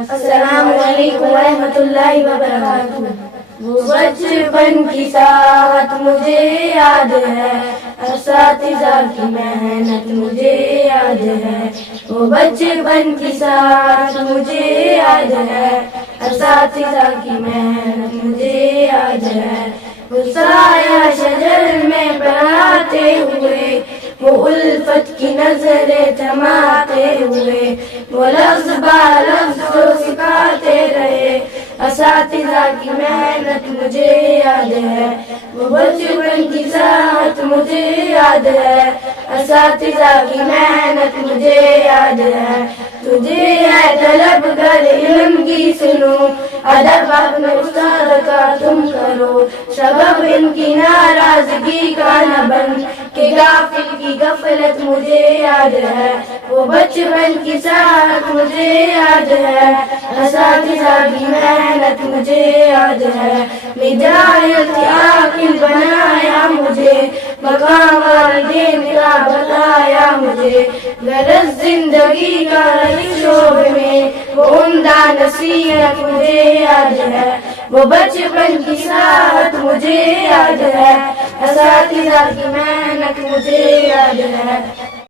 السلام علیکم ورحمۃ اللہ وبرکاتہ۔ وہ بچپن کی ساعت مجھے یاد ہے، اساتذہ کی محنت مجھے یاد ہے۔ وہ بچپن کی ساعت مجھے یاد ہے، اساتذہ کی محنت مجھے یاد ہے۔ وہ سایہ شجر میں پڑھاتے ہوئے، وہ الفت کی نظریں تھماتے ہوئے، وہ لفظ بہ لفظ کو سکھاتے رہے، اساتذہ کی محنت مجھے یاد ہے۔ وہ بچپن کی ساعت مجھے یاد ہے، اساتذہ کی محنت مجھے یاد ہے۔ تجھے ہے طلب گر علم کی سنو، ادب اپنے استاد کا تم کرو، سبب ان کی ناراضگی کا نہ بن کہ غافل کی غفلت مجھے یاد ہے۔ وہ بچپن کی ساعت مجھے یاد ہے، اساتذہ کی محنت مجھے یاد ہے۔ ہدایت عاقل بنایا مجھے، مقام والدین کا بتایا مجھے، غرض زندگی کا اس شعبے میں وہ عمدہ نصیحت مجھے یاد ہے۔ وہ بچپن کی ساعت مجھے یاد ہے، اساتذہ کی محنت مجھے یاد ہے۔